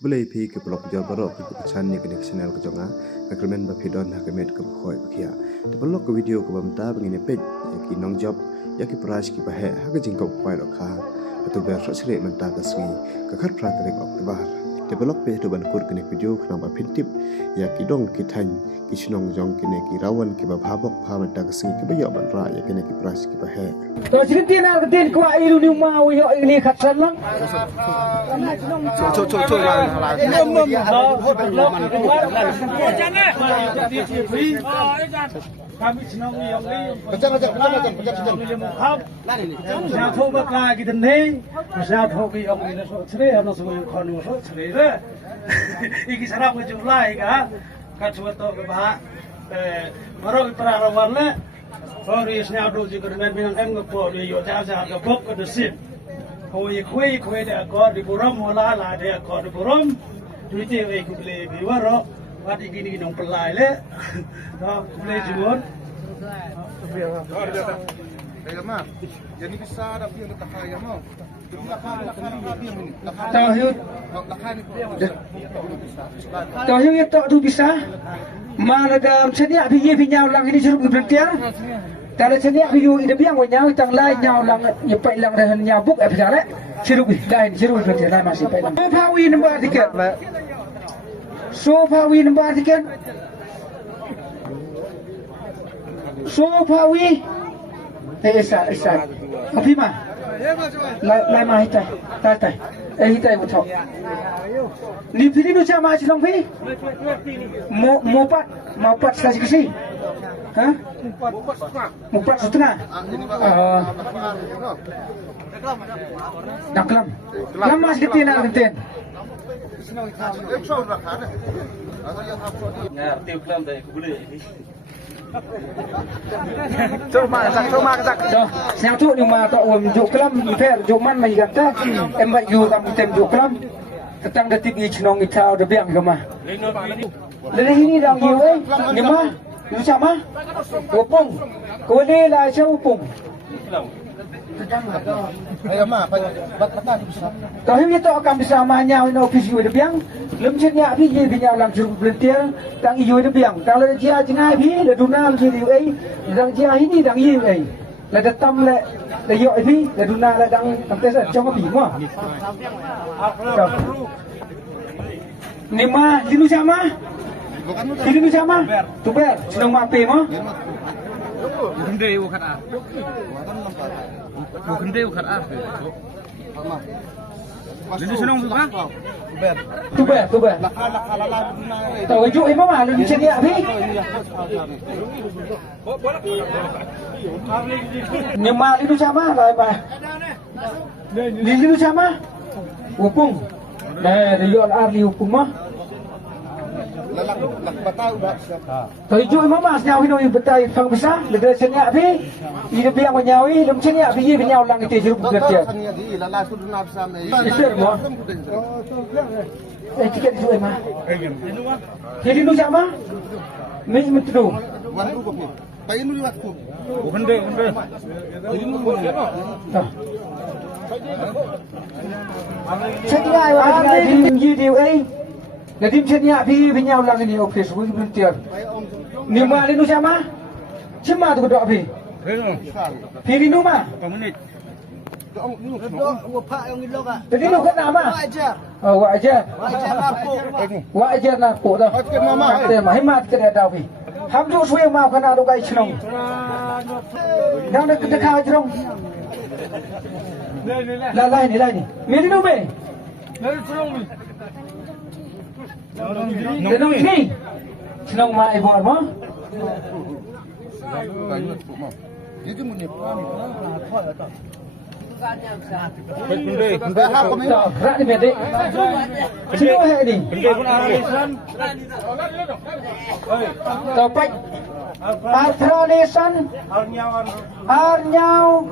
Kubelai pi ke pelok jauh barok ke kechan ni kena channel ke jonga agreement ba pidon hakemet ke khoi bakia de pelok ke video ke bamta bengini page yaki nong job yaki price ki bahe ha ke jingkop khoi lo kha atu ber so sire menta ka sui ka khat pra tarik oktober de pelok pe to ban kur kene video khna ba phintip yaki dong ki than ki chnong jong kene ki rawan ki ba bhabok pha menta ka sui ki ba yo ban ra yaki ne ki price ki bahe to siritin ar den ko ilu ni ma wi yo ni khat san lang kami senang yang ni macam saya tahu bakal kita ni saya tahu ki yang ni so cere ana so khanu so cere re iki sarap ko julai ka ka chuato ke ba maro para rawan le sorry snya do ji kerana binang em ko ni yo ja ja ka bok ko sip ko ye khoi de ko di buram wala la de ko di buram duite we ku le bi waro wat iki ni nong pelai le to boleh jual mah jadi bisa ada yang tak kaya mau tahu itu tu bisa mana dalam sedia biye binyau lang ini suruh berhenti kalau sedia biyu ini biang nyau tang lain nyau lang nyepai lang dah nyabuk apa jalan suruh lain suruh berhenti lain masih pai lang pawi nombor tiket sofa wi nombor tiket sofa wi isa api mah lai mah hitai tai hitai betul ni pilih tu siapa macam ni mau pat sekali kesi hah mau pat setengah nak kelam masih keten tiêu clam đây cũng được Sang tu ni ma tak juk kelam fair juk man mai gata em bai yu kam tem juk kelam ketang detik ni chnong itau de biang ke mah dari ini dang yu ni mah lu sama opung ko le la chau opung mah kata bisa tahu itu akan bisa manyau no office yu de biang lem chenya bi ye binya lang jur volunteer tang yu de biang kalau dia jengai bi le dunal ji yu ai dang dia ini dang yu ai la datam le yo bi le dunal la dang tamtes trong bi mo ni ma dinu sama dinu sama tu ber senang ma pe mo gede ukat ah gede ukat ah jadi senang bukan tu ber tahu ju imam ah lu chenya bi ni ma dinu sama lai ma dinu sama upung dah yo arli upung mah Tapi ju imam mas nyawi no betai fang bisa lega senya bi ini biang nyawi lem senya bi ye nyau lang itu jeruk kerja itu mo tiket ju imam jadi nu sama ni metu Pakai nu liwat ku. Gede Senya wa di di ai Nadim senya bi nyau lang ini office wi bertiar ni ma ni nu sama cuma tu dok bi Pili nu ma menit Jadi lu kan nama? Wajar. Wajar nak po dah. Tema hemat ke dah wi. Ham ju suy mau kana do gai chnong. Nang dak dak kha chnong. Lai ni. Meri nu be. Nong ni. Chnong ma ai bor mo. Jadi mun ni Rak ni bedek. Sino he ni? Topik. Artralesan. Arnyau.